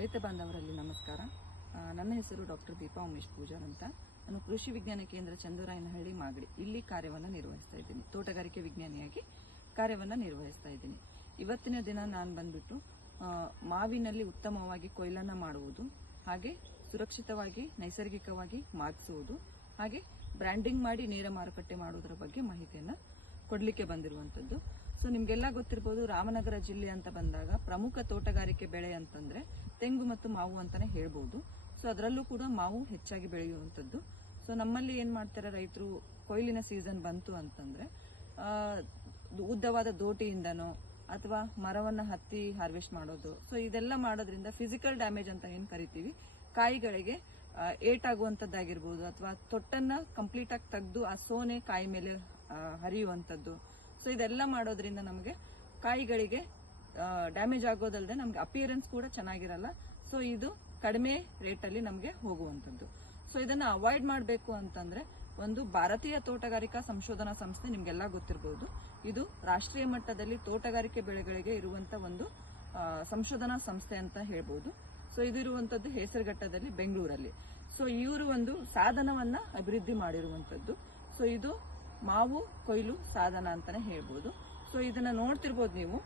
ರೈತ ಬಾಂಧವರಲ್ಲಿ ನಮಸ್ಕಾರ. ನನ್ನ ಹೆಸರು ಡಾಕ್ಟರ್ ದೀಪಾ ಉಮೇಶ್ ಪೂಜಾರ್ ಅಂತ. ನಾನು ಕೃಷಿ ವಿಜ್ಞಾನ ಕೇಂದ್ರ ಚಂದೂರಾಯನಹಳ್ಳಿ ಮಾಗಡಿ ಇಲ್ಲಿ ಕಾರ್ಯವನ್ನು ನಿರ್ವಹಿಸ್ತಾ ಇದ್ದೀನಿ. ತೋಟಗಾರಿಕೆ ವಿಜ್ಞಾನಿಯಾಗಿ ಕಾರ್ಯವನ್ನು ನಿರ್ವಹಿಸ್ತಾ ಇದ್ದೀನಿ. ಇವತ್ತಿನ ದಿನ ನಾನು ಬಂದ್ಬಿಟ್ಟು ಮಾವಿನಲ್ಲಿ ಉತ್ತಮವಾಗಿ ಕೊಯ್ಲನ್ನು ಮಾಡುವುದು, ಹಾಗೆ ಸುರಕ್ಷಿತವಾಗಿ ನೈಸರ್ಗಿಕವಾಗಿ ಮಾಗಿಸುವುದು, ಹಾಗೆ ಬ್ರ್ಯಾಂಡಿಂಗ್ ಮಾಡಿ ನೇರ ಮಾರುಕಟ್ಟೆ ಮಾಡುವುದರ ಬಗ್ಗೆ ಮಾಹಿತಿಯನ್ನು ಕೊಡಲಿಕ್ಕೆ ಬಂದಿರುವಂಥದ್ದು. ಸೊ ನಿಮಗೆಲ್ಲ ಗೊತ್ತಿರ್ಬೋದು, ರಾಮನಗರ ಜಿಲ್ಲೆ ಅಂತ ಬಂದಾಗ ಪ್ರಮುಖ ತೋಟಗಾರಿಕೆ ಬೆಳೆ ಅಂತಂದ್ರೆ ತೆಂಗು ಮತ್ತು ಮಾವು ಅಂತಾನೆ ಹೇಳ್ಬೋದು. ಸೊ ಅದರಲ್ಲೂ ಕೂಡ ಮಾವು ಹೆಚ್ಚಾಗಿ ಬೆಳೆಯುವಂಥದ್ದು. ಸೊ ನಮ್ಮಲ್ಲಿ ಏನ್ ಮಾಡ್ತಾರೆ ರೈತರು, ಕೊಯ್ಲಿನ ಸೀಸನ್ ಬಂತು ಅಂತಂದ್ರೆ ಉದ್ದವಾದ ದೋಟಿಯಿಂದನೋ ಅಥವಾ ಮರವನ್ನ ಹತ್ತಿ ಹಾರ್ವೆಸ್ಟ್ ಮಾಡೋದು. ಸೊ ಇದೆಲ್ಲ ಮಾಡೋದ್ರಿಂದ ಫಿಸಿಕಲ್ ಡ್ಯಾಮೇಜ್ ಅಂತ ಏನ್ ಕರಿತೀವಿ, ಕಾಯಿಗಳಿಗೆ ಏಟಾಗುವಂತದ್ದಾಗಿರ್ಬೋದು, ಅಥವಾ ತೊಟ್ಟನ್ನ ಕಂಪ್ಲೀಟ್ ಆಗಿ ತೆಗೆದು ಆ ಸೋನೆ ಕಾಯಿ ಮೇಲೆ ಹರಿಯುವಂಥದ್ದು. ಸೊ ಇದೆಲ್ಲ ಮಾಡೋದ್ರಿಂದ ನಮಗೆ ಕಾಯಿಗಳಿಗೆ ಡ್ಯಾಮೇಜ್ ಆಗೋದಲ್ಲದೆ ನಮ್ಗೆ ಅಪಿಯರೆನ್ಸ್ ಕೂಡ ಚೆನ್ನಾಗಿರಲ್ಲ. ಸೊ ಇದು ಕಡಿಮೆ ರೇಟಲ್ಲಿ ನಮಗೆ ಹೋಗುವಂಥದ್ದು. ಸೊ ಇದನ್ನ ಅವಾಯ್ಡ್ ಮಾಡಬೇಕು ಅಂತಂದ್ರೆ ಒಂದು ಭಾರತೀಯ ತೋಟಗಾರಿಕಾ ಸಂಶೋಧನಾ ಸಂಸ್ಥೆ, ನಿಮ್ಗೆಲ್ಲ ಗೊತ್ತಿರಬಹುದು, ಇದು ರಾಷ್ಟ್ರೀಯ ಮಟ್ಟದಲ್ಲಿ ತೋಟಗಾರಿಕೆ ಬೆಳೆಗಳಿಗೆ ಇರುವಂತ ಒಂದು ಸಂಶೋಧನಾ ಸಂಸ್ಥೆ ಅಂತ ಹೇಳ್ಬೋದು. ಸೊ ಇದು ಇರುವಂತದ್ದು ಹೇಸರಘಟ್ಟದಲ್ಲಿ, ಬೆಂಗಳೂರಲ್ಲಿ. ಸೊ ಇವರು ಒಂದು ಸಾಧನವನ್ನ ಅಭಿವೃದ್ಧಿ ಮಾಡಿರುವಂತದ್ದು. ಸೊ ಇದು ಮಾವು ಕೊಯ್ಲು ಸಾಧನ ಅಂತಾನೆ ಹೇಳ್ಬೋದು. ಸೊ ಇದನ್ನ ನೋಡ್ತಿರ್ಬೋದು ನೀವು.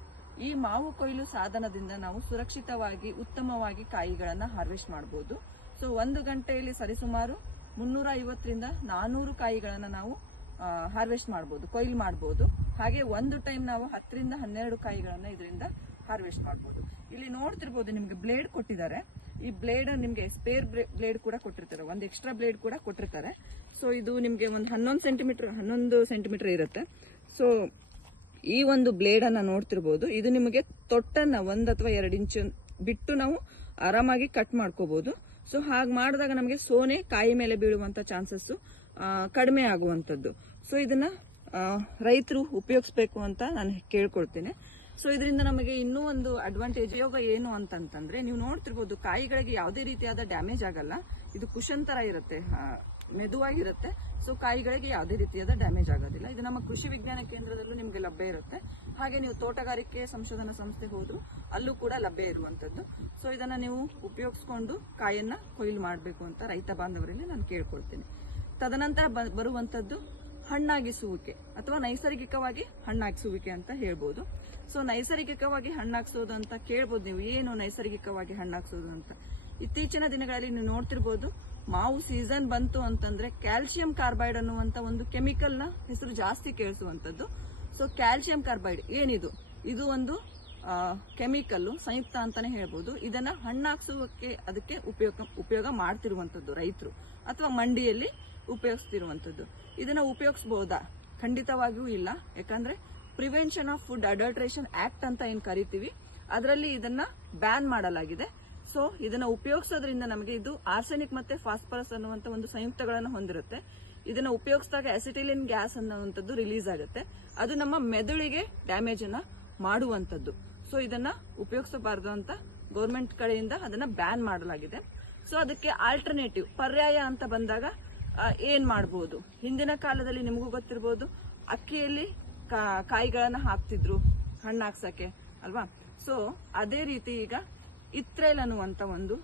ಈ ಮಾವು ಕೊಯ್ಲು ಸಾಧನದಿಂದ ನಾವು ಸುರಕ್ಷಿತವಾಗಿ ಉತ್ತಮವಾಗಿ ಕಾಯಿಗಳನ್ನ ಹಾರ್ವೆಸ್ಟ್ ಮಾಡಬಹುದು. ಸೊ 1 ಗಂಟೆಯಲ್ಲಿ ಸರಿಸುಮಾರು 350ರಿಂದ 400 ಕಾಯಿಗಳನ್ನ ನಾವು ಹಾರ್ವೆಸ್ಟ್ ಮಾಡಬಹುದು, ಕೊಯ್ಲು ಮಾಡಬಹುದು. ಹಾಗೆ ಒಂದು ಟೈಮ್ ನಾವು 10ರಿಂದ 12 ಕಾಯಿಗಳನ್ನ ಇದರಿಂದ ಹಾರ್ವೆಸ್ಟ್ ಮಾಡಬಹುದು. ಇಲ್ಲಿ ನೋಡ್ತಿರ್ಬೋದು, ನಿಮ್ಗೆ ಬ್ಲೇಡ್ ಕೊಟ್ಟಿದ್ದಾರೆ. ಈ ಬ್ಲೇಡ್ ನಿಮ್ಗೆ ಸ್ಪೇರ್ ಬ್ಲೇಡ್ ಕೂಡ ಕೊಟ್ಟಿರ್ತಾರೆ, ಒಂದು ಎಕ್ಸ್ಟ್ರಾ ಬ್ಲೇಡ್ ಕೂಡ ಕೊಟ್ಟಿರ್ತಾರೆ. ಸೊ ಇದು ನಿಮ್ಗೆ ಒಂದು 11 ಸೆಂಟಿಮೀಟರ್ ಇರುತ್ತೆ. ಸೊ ಈ ಒಂದು ಬ್ಲೇಡ್ ಅನ್ನ ನೋಡ್ತಿರ್ಬೋದು, ಇದು ನಿಮಗೆ ತೊಟ್ಟನ್ನ 1 ಅಥವಾ 2 ಇಂಚ್ ಬಿಟ್ಟು ನಾವು ಆರಾಮಾಗಿ ಕಟ್ ಮಾಡ್ಕೋಬಹುದು. ಸೊ ಹಾಗೆ ಮಾಡಿದಾಗ ನಮಗೆ ಸೋನೆ ಕಾಯಿ ಮೇಲೆ ಬೀಳುವಂತ ಚಾನ್ಸಸ್ ಕಡಿಮೆ ಆಗುವಂತದ್ದು. ಸೊ ಇದನ್ನ ರೈತರು ಉಪಯೋಗಿಸಬೇಕು ಅಂತ ನಾನು ಕೇಳ್ಕೊಳ್ತೇನೆ. ಸೊ ಇದರಿಂದ ನಮಗೆ ಇನ್ನೂ ಒಂದು ಅಡ್ವಾಂಟೇಜ್ ಯೋಗ ಏನು ಅಂತಂತಂದ್ರೆ, ನೀವು ನೋಡ್ತಿರ್ಬೋದು, ಕಾಯಿಗಳಿಗೆ ಯಾವುದೇ ರೀತಿಯಾದ ಡ್ಯಾಮೇಜ್ ಆಗಲ್ಲ. ಇದು ಕುಶನ್ ತರ ಇರುತ್ತೆ, ಮೆದುವಾಗಿರುತ್ತೆ. ಸೊ ಕಾಯಿಗಳಿಗೆ ಯಾವುದೇ ರೀತಿಯಾದ ಡ್ಯಾಮೇಜ್ ಆಗೋದಿಲ್ಲ. ಇದು ನಮ್ಮ ಕೃಷಿ ವಿಜ್ಞಾನ ಕೇಂದ್ರದಲ್ಲೂ ನಿಮ್ಗೆ ಲಭ್ಯ ಇರುತ್ತೆ. ಹಾಗೆ ನೀವು ತೋಟಗಾರಿಕೆ ಸಂಶೋಧನಾ ಸಂಸ್ಥೆ ಹೋದ್ರು ಅಲ್ಲೂ ಕೂಡ ಲಭ್ಯ ಇರುವಂತದ್ದು. ಸೊ ಇದನ್ನ ನೀವು ಉಪಯೋಗಿಸ್ಕೊಂಡು ಕಾಯನ್ನ ಕೊಯ್ಲು ಮಾಡಬೇಕು ಅಂತ ರೈತ ಬಾಂಧವರಲ್ಲಿ ನಾನು ಕೇಳ್ಕೊಳ್ತೀನಿ. ತದನಂತರ ಬರುವಂತದ್ದು ಹಣ್ಣಾಗಿಸುವಿಕೆ ಅಥವಾ ನೈಸರ್ಗಿಕವಾಗಿ ಹಣ್ಣಾಗಿಸುವಿಕೆ ಅಂತ ಹೇಳ್ಬೋದು. ಸೊ ನೈಸರ್ಗಿಕವಾಗಿ ಹಣ್ಣಾಗಿಸೋದು ಅಂತ ಕೇಳ್ಬೋದು ನೀವು, ಏನು ನೈಸರ್ಗಿಕವಾಗಿ ಹಣ್ಣಾಗಿಸೋದು ಅಂತ. ಇತ್ತೀಚಿನ ದಿನಗಳಲ್ಲಿ ನೀವು ನೋಡ್ತಿರ್ಬೋದು, ಮಾವು ಸೀಸನ್ ಬಂತು ಅಂತಂದ್ರೆ ಕ್ಯಾಲ್ಸಿಯಂ ಕಾರ್ಬೈಡ್ ಅನ್ನುವಂತ ಒಂದು ಕೆಮಿಕಲ್ ನ ಹೆಸರು ಜಾಸ್ತಿ ಕೇಳಿಸುವಂತದ್ದು. ಸೊ ಕ್ಯಾಲ್ಸಿಯಂ ಕಾರ್ಬೈಡ್ ಏನಿದು, ಇದು ಒಂದು ಕೆಮಿಕಲ್ ಸಂಯುಕ್ತ ಅಂತಾನೆ ಹೇಳ್ಬೋದು. ಇದನ್ನ ಹಣ್ಣಾಗಿಸುವಕ್ಕೆ ಅದಕ್ಕೆ ಉಪಯೋಗ ಮಾಡ್ತಿರುವಂತದ್ದು ರೈತರು, ಅಥವಾ ಮಂಡಿಯಲ್ಲಿ ಉಪಯೋಗಿಸ್ತಿರುವಂತದ್ದು. ಇದನ್ನ ಉಪಯೋಗಿಸಬಹುದಾ? ಖಂಡಿತವಾಗಿಯೂ ಇಲ್ಲ. ಯಾಕಂದ್ರೆ prevention of food adulteration act ಅಂತ ಏನ್ ಕರಿತೀವಿ, ಅದರಲ್ಲಿ ಇದನ್ನ ಬ್ಯಾನ್ ಮಾಡಲಾಗಿದೆ. ಸೊ ಇದನ್ನ ಉಪಯೋಗಿಸೋದ್ರಿಂದ ನಮಗೆ ಇದು ಆರ್ಸೆನಿಕ್ ಮತ್ತೆ ಫಾಸ್ಫರಸ್ ಅನ್ನುವಂತ ಒಂದು ಸಂಯುಕ್ತಗಳನ್ನು ಹೊಂದಿರುತ್ತೆ. ಇದನ್ನ ಉಪಯೋಗಿಸಿದಾಗ ಅಸಿಟಿಲಿನ್ ಗ್ಯಾಸ್ ಅನ್ನುವಂಥದ್ದು ರಿಲೀಸ್ ಆಗುತ್ತೆ. ಅದು ನಮ್ಮ ಮೆದುಳಿಗೆ ಡ್ಯಾಮೇಜ್ ಅನ್ನ ಮಾಡುವಂತದ್ದು. ಸೊ ಇದನ್ನ ಉಪಯೋಗಿಸಬಾರದು ಅಂತ ಗೌರ್ಮೆಂಟ್ ಕಡೆಯಿಂದ ಅದನ್ನ ಬ್ಯಾನ್ ಮಾಡಲಾಗಿದೆ. ಸೊ ಅದಕ್ಕೆ ಆಲ್ಟರ್ನೇಟಿವ್ ಪರ್ಯಾಯ ಅಂತ ಬಂದಾಗ ಏನ್ ಮಾಡಬಹುದು? ಹಿಂದಿನ ಕಾಲದಲ್ಲಿ ನಿಮಗೂ ಗೊತ್ತಿರಬಹುದು, ಅಕ್ಕಿಯಲ್ಲಿ ಕಾಯಿಗಳನ್ನ ಹಾಕ್ತಿದ್ರು ಹಣ್ಣಾಗ್ಸಕ್ಕೆ ಅಲ್ವಾ. ಸೊ ಅದೇ ರೀತಿ ಈಗ ಇತ್ರೇಲ್ ಅನ್ನುವಂತ ಒಂದು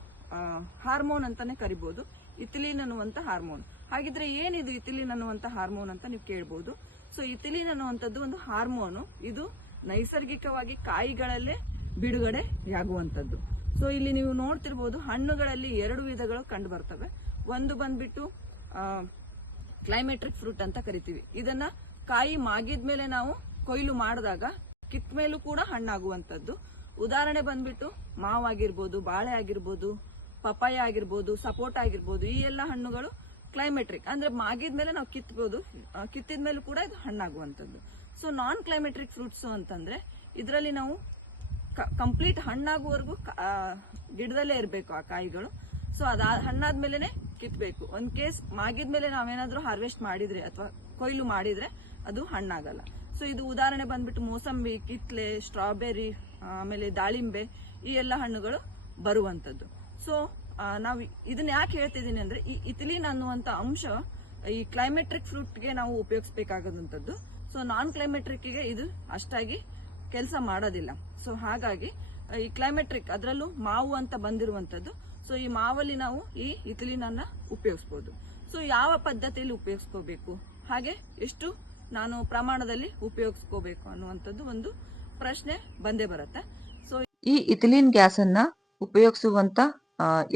ಹಾರ್ಮೋನ್ ಅಂತಾನೆ ಕರಿಬಹುದು, ಇಥಿಲಿನ್ ಅನ್ನುವಂತ ಹಾರ್ಮೋನ್. ಹಾಗಿದ್ರೆ ಏನಿದು ಇಥಿಲಿನ್ ಅನ್ನುವಂತ ಹಾರ್ಮೋನ್ ಅಂತ ನೀವು ಕೇಳಬಹುದು. ಸೊ ಇಥಿಲಿನ್ ಅನ್ನುವಂಥದ್ದು ಒಂದು ಹಾರ್ಮೋನು, ಇದು ನೈಸರ್ಗಿಕವಾಗಿ ಕಾಯಿಗಳಲ್ಲೇ ಬಿಡುಗಡೆಯಾಗುವಂತದ್ದು. ಸೊ ಇಲ್ಲಿ ನೀವು ನೋಡ್ತಿರ್ಬೋದು, ಹಣ್ಣುಗಳಲ್ಲಿ 2 ವಿಧಗಳು ಕಂಡು ಬರ್ತವೆ. ಒಂದು ಬಂದ್ಬಿಟ್ಟು ಕ್ಲೈಮೆಟ್ರಿಕ್ ಫ್ರೂಟ್ ಅಂತ ಕರಿತೀವಿ. ಇದನ್ನ ಕಾಯಿ ಮಾಗಿದ್ಮೇಲೆ ನಾವು ಕೊಯ್ಲು ಮಾಡಿದಾಗ ಕಿತ್ತ ಮೇಲೂ ಕೂಡ ಹಣ್ಣಾಗುವಂತದ್ದು. ಉದಾಹರಣೆ ಬಂದ್ಬಿಟ್ಟು ಮಾವಾಗಿರ್ಬೋದು, ಬಾಳೆ ಆಗಿರ್ಬೋದು, ಪಪಾಯ ಆಗಿರ್ಬೋದು, ಸಪೋಟ ಆಗಿರ್ಬೋದು. ಈ ಎಲ್ಲ ಹಣ್ಣುಗಳು ಕ್ಲೈಮೆಟ್ರಿಕ್ ಅಂದ್ರೆ ಮಾಗಿದ್ಮೇಲೆ ನಾವು ಕಿತ್ಬೋದು, ಕಿತ್ತಿದ್ಮೇಲೂ ಕೂಡ ಇದು ಹಣ್ಣಾಗುವಂತದ್ದು. ಸೊ ನಾನ್ ಕ್ಲೈಮೆಟ್ರಿಕ್ ಫ್ರೂಟ್ಸ್ ಅಂತಂದ್ರೆ ಇದರಲ್ಲಿ ನಾವು ಕಂಪ್ಲೀಟ್ ಹಣ್ಣಾಗುವವರೆಗೂ ಗಿಡದಲ್ಲೇ ಇರಬೇಕು ಆ ಕಾಯಿಗಳು. ಸೊ ಅದ ಹಣ್ಣಾದ್ಮೇಲೆ ಕಿತ್ಬೇಕು. ಒಂದ್ ಕೇಸ್ ಮಾಗಿದ್ಮೇಲೆ ನಾವೇನಾದ್ರೂ ಹಾರ್ವೆಸ್ಟ್ ಮಾಡಿದ್ರೆ ಅಥವಾ ಕೊಯ್ಲು ಮಾಡಿದ್ರೆ ಅದು ಹಣ್ಣಾಗಲ್ಲ. ಸೊ ಇದು ಉದಾಹರಣೆ ಬಂದ್ಬಿಟ್ಟು ಮೋಸಂಬಿ, ಕಿತ್ಲೆ, ಸ್ಟ್ರಾಬೆರಿ, ಆಮೇಲೆ ದಾಳಿಂಬೆ, ಈ ಎಲ್ಲ ಹಣ್ಣುಗಳು ಬರುವಂತದ್ದು. ಸೊ ನಾವು ಇದನ್ನ ಯಾಕೆ ಹೇಳ್ತಿದ್ದೀನಿ ಅಂದ್ರೆ, ಈ ಇಥಿಲಿನ್ ಅನ್ನುವಂತ ಅಂಶ ಈ ಕ್ಲೈಮೆಟ್ರಿಕ್ ಫ್ರೂಟ್ಗೆ ನಾವು ಉಪಯೋಗಿಸಬೇಕಾದಂತದ್ದು. ಸೊ ನಾನ್ ಕ್ಲೈಮೆಟ್ರಿಕ್ ಗೆ ಇದು ಅಷ್ಟಾಗಿ ಕೆಲಸ ಮಾಡೋದಿಲ್ಲ. ಸೊ ಹಾಗಾಗಿ ಈ ಕ್ಲೈಮೆಟ್ರಿಕ್ ಅದರಲ್ಲೂ ಮಾವು ಅಂತ ಬಂದಿರುವಂತದ್ದು. ಸೊ ಈ ಮಾವಲ್ಲಿ ನಾವು ಈ ಇಥಿಲಿನನ್ನ ಉಪಯೋಗಿಸಬಹುದು. ಸೊ ಯಾವ ಪದ್ಧತಿಯಲ್ಲಿ ಉಪಯೋಗಿಸ್ಕೋಬೇಕು, ಹಾಗೆ ಎಷ್ಟು ನಾನು ಪ್ರಮಾಣದಲ್ಲಿ ಉಪಯೋಗಿಸ್ಕೋಬೇಕು ಅನ್ನುವಂಥದ್ದು ಒಂದು ಪ್ರಶ್ನೆ ಬಂದೇ ಬರುತ್ತೆ. ಸೊ ಈ ಇಥಿಲಿನ್ ಗ್ಯಾಸ್ ಅನ್ನ ಉಪಯೋಗಿಸುವಂತ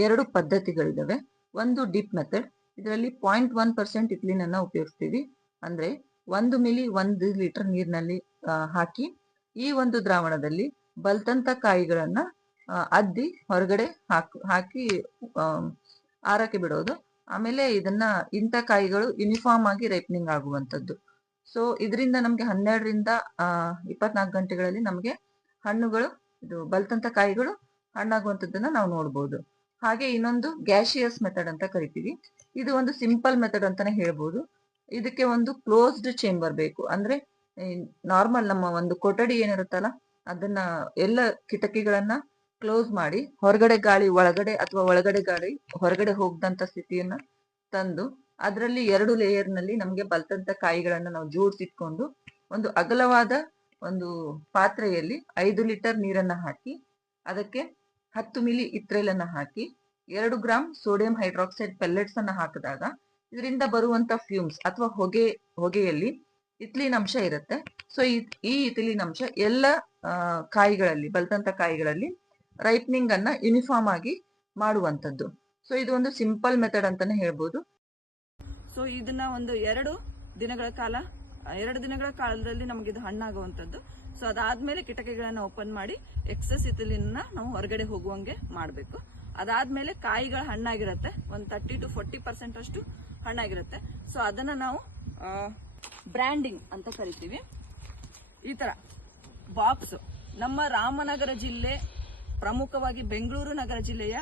2 ಪದ್ಧತಿಗಳಿದಾವೆ. ಒಂದು ಡಿಪ್ ಮೆಥಡ್, ಇದರಲ್ಲಿ 0.1% ಇಥಿಲಿನ್ ಅನ್ನ ಉಪಯೋಗಿಸ್ತೀವಿ. ಅಂದ್ರೆ 1 ಮಿಲಿ 1 ಲೀಟರ್ ನೀರಿನಲ್ಲಿ ಹಾಕಿ ಈ ಒಂದು ದ್ರಾವಣದಲ್ಲಿ ಬಲ್ತಂತ ಕಾಯಿಗಳನ್ನ ಅದ್ದಿ ಹೊರಗಡೆ ಹಾಕಿ ಆರಕ್ಕೆ ಬಿಡೋದು. ಆಮೇಲೆ ಇಂಥ ಕಾಯಿಗಳು ಯೂನಿಫಾರ್ಮ್ ಆಗಿ ರೈಪನಿಂಗ್ ಆಗುವಂತದ್ದು. ಸೊ ಇದರಿಂದ ನಮ್ಗೆ 12 ರಿಂದ 24 ಗಂಟೆಗಳಲ್ಲಿ ನಮ್ಗೆ ಹಣ್ಣುಗಳು, ಇದು ಬಲ್ತಂತ ಕಾಯಿಗಳು ಹಣ್ಣಾಗುವಂತದ್ದನ್ನ ನಾವು ನೋಡ್ಬೋದು. ಹಾಗೆ ಇನ್ನೊಂದು ಗ್ಯಾಶಿಯಸ್ ಮೆಥಡ್ ಅಂತ ಕರಿತೀವಿ. ಇದು ಒಂದು ಸಿಂಪಲ್ ಮೆಥಡ್ ಅಂತಾನೆ ಹೇಳ್ಬೋದು. ಇದಕ್ಕೆ ಒಂದು ಕ್ಲೋಸ್ಡ್ ಚೇಂಬರ್ ಬೇಕು. ಅಂದ್ರೆ ನಾರ್ಮಲ್ ನಮ್ಮ ಒಂದು ಕೊಠಡಿ ಏನಿರುತ್ತಲ್ಲ, ಅದನ್ನ ಎಲ್ಲ ಕಿಟಕಿಗಳನ್ನ ಕ್ಲೋಸ್ ಮಾಡಿ ಹೊರಗಡೆ ಗಾಳಿ ಒಳಗಡೆ ಅಥವಾ ಒಳಗಡೆ ಗಾಳಿ ಹೊರಗಡೆ ಹೋಗದಂತ ಸ್ಥಿತಿಯನ್ನ ತಂದು ಅದರಲ್ಲಿ 2 ಲೇಯರ್ ನಲ್ಲಿ ನಮ್ಗೆ ಬಲ್ತಂತ ಕಾಯಿಗಳನ್ನ ನಾವು ಜೋಡಿಸಿಟ್ಕೊಂಡು ಒಂದು ಅಗಲವಾದ ಒಂದು ಪಾತ್ರೆಯಲ್ಲಿ 5 ಲೀಟರ್ ನೀರನ್ನ ಹಾಕಿ ಅದಕ್ಕೆ 10 ಮಿಲಿ ಇಥ್ರೈಲನ್ನ ಹಾಕಿ 2 ಗ್ರಾಂ ಸೋಡಿಯಂ ಹೈಡ್ರಾಕ್ಸೈಡ್ ಪೆಲ್ಲೆಟ್ಸ್ ಅನ್ನ ಹಾಕಿದಾಗ ಇದರಿಂದ ಬರುವಂತ ಫ್ಯೂಮ್ಸ್ ಅಥವಾ ಹೊಗೆಯಲ್ಲಿ ಇಥಿಲಿನ್ ಅಂಶ ಇರುತ್ತೆ. ಸೊ ಈ ಇಥಿಲಿನ್ ಅಂಶ ಎಲ್ಲ ಕಾಯಿಗಳಲ್ಲಿ, ಬಲ್ತಂತ ಕಾಯಿಗಳಲ್ಲಿ ರೈಪನಿಂಗ್ ಅನ್ನ ಯೂನಿಫಾರ್ಮ್ ಆಗಿ ಮಾಡುವಂತದ್ದು. ಸೊ ಇದು ಒಂದು ಸಿಂಪಲ್ ಮೆಥಡ್ ಅಂತಾನೆ ಹೇಳ್ಬೋದು. ಸೊ ಇದನ್ನ ಒಂದು 2 ದಿನಗಳ ಕಾಲದಲ್ಲಿ ನಮಗೆ ಇದು ಹಣ್ಣಾಗುವಂತದ್ದು. ಸೊ ಅದಾದ್ಮೇಲೆ ಕಿಟಕಿಗಳನ್ನ ಓಪನ್ ಮಾಡಿ ಎಕ್ಸೆಸ್ ಇಥಿಲಿನ್ ನಾವು ಹೊರಗಡೆ ಹೋಗುವಂಗೆ ಮಾಡಬೇಕು. ಅದಾದ್ಮೇಲೆ ಕಾಯಿಗಳು ಹಣ್ಣಾಗಿರುತ್ತೆ, ಒಂದು 30 to 40% ಅಷ್ಟು ಹಣ್ಣಾಗಿರುತ್ತೆ. ಸೊ ಅದನ್ನ ನಾವು ಬ್ರ್ಯಾಂಡಿಂಗ್ ಅಂತ ಕರಿತೀವಿ. ಈ ತರ ಬಾಕ್ಸ್ ನಮ್ಮ ರಾಮನಗರ ಜಿಲ್ಲೆ, ಪ್ರಮುಖವಾಗಿ ಬೆಂಗಳೂರು ನಗರ ಜಿಲ್ಲೆಯ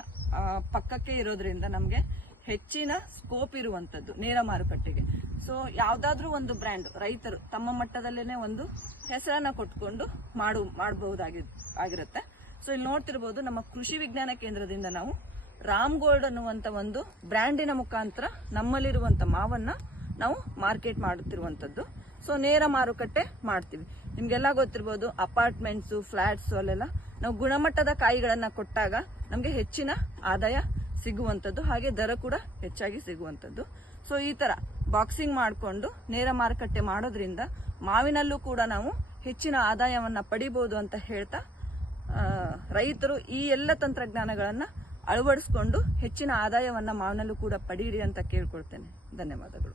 ಪಕ್ಕಕ್ಕೆ ಇರೋದ್ರಿಂದ ನಮಗೆ ಹೆಚ್ಚಿನ ಸ್ಕೋಪ್ ಇರುವಂತದ್ದು ನೇರ ಮಾರುಕಟ್ಟೆಗೆ. ಸೊ ಯಾವ್ದಾದ್ರೂ ಒಂದು ಬ್ರ್ಯಾಂಡ್ ರೈತರು ತಮ್ಮ ಮಟ್ಟದಲ್ಲೇನೆ ಒಂದು ಹೆಸರನ್ನ ಕೊಟ್ಕೊಂಡು ಮಾಡಬಹುದಾಗಿರುತ್ತೆ. ಸೊ ಇಲ್ಲಿ ನೋಡ್ತಿರ್ಬೋದು, ನಮ್ಮ ಕೃಷಿ ವಿಜ್ಞಾನ ಕೇಂದ್ರದಿಂದ ನಾವು ರಾಮ್ ಗೋಲ್ಡ್ ಅನ್ನುವಂತ ಒಂದು ಬ್ರ್ಯಾಂಡಿನ ಮುಖಾಂತರ ನಮ್ಮಲ್ಲಿರುವಂತ ಮಾವನ್ನ ನಾವು ಮಾರ್ಕೆಟ್ ಮಾಡುತ್ತಿರುವಂತದ್ದು. ಸೊ ನೇರ ಮಾರುಕಟ್ಟೆ ಮಾಡ್ತೀವಿ. ನಿಮ್ಗೆಲ್ಲ ಗೊತ್ತಿರ್ಬೋದು, ಅಪಾರ್ಟ್ಮೆಂಟ್ಸ್, ಫ್ಲಾಟ್ಸ್ ಅಲ್ಲೆಲ್ಲ ನಾವು ಗುಣಮಟ್ಟದ ಕಾಯಿಗಳನ್ನ ಕೊಟ್ಟಾಗ ನಮ್ಗೆ ಹೆಚ್ಚಿನ ಆದಾಯ ಸಿಗುವಂತದ್ದು, ಹಾಗೆ ದರ ಕೂಡ ಹೆಚ್ಚಾಗಿ ಸಿಗುವಂತದ್ದು. ಸೊ ಈ ತರ ಬಾಕ್ಸಿಂಗ್ ಮಾಡಿಕೊಂಡು ನೇರ ಮಾರುಕಟ್ಟೆ ಮಾಡೋದ್ರಿಂದ ಮಾವಿನಲ್ಲೂ ಕೂಡ ನಾವು ಹೆಚ್ಚಿನ ಆದಾಯವನ್ನ ಪಡಿಬಹುದು ಅಂತ ಹೇಳ್ತಾ, ರೈತರು ಈ ಎಲ್ಲ ತಂತ್ರಜ್ಞಾನಗಳನ್ನ ಅಳವಡಿಸಿಕೊಂಡು ಹೆಚ್ಚಿನ ಆದಾಯವನ್ನ ಮಾವಿನಲ್ಲೂ ಕೂಡ ಪಡೀರಿ ಅಂತ ಕೇಳ್ಕೊಳ್ತೇನೆ. ಧನ್ಯವಾದಗಳು.